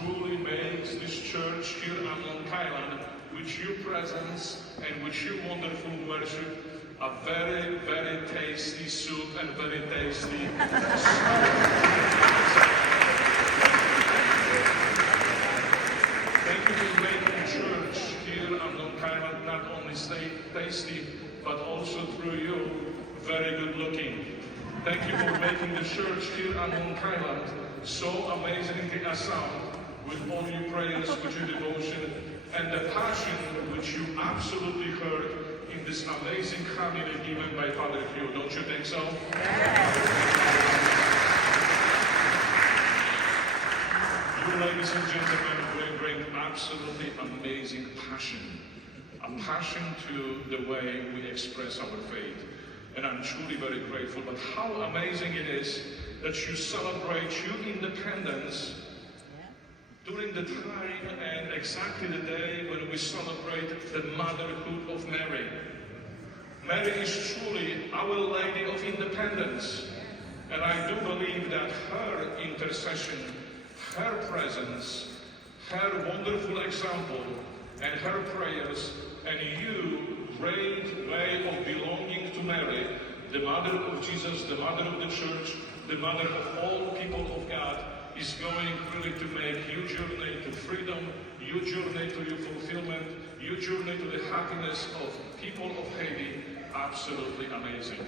truly makes this church here on Long Island, with your presence and with your wonderful worship, a very, very tasty soup and very tasty Thank you for making church here on Long Island not only stay tasty, but also through you, very good looking. Thank you for making the church here on Long Island so amazingly sound, with all your prayers, with your devotion, and the passion which you absolutely heard in this amazing homily given by Father Hugh. Don't you think so? You, ladies and gentlemen, bring absolutely amazing passion. A passion to the way we express our faith. And I'm truly very grateful. But how amazing it is that you celebrate your independence during the time and exactly the day when we celebrate the motherhood of Mary. Mary is truly Our Lady of Independence. And I do believe that her intercession, her presence, her wonderful example, and her prayers, and you great way of belonging to Mary, the mother of Jesus, the mother of the church, the mother of all people of God, is going really to make your journey to freedom, your journey to your fulfillment, your journey to the happiness of people of Haiti absolutely amazing.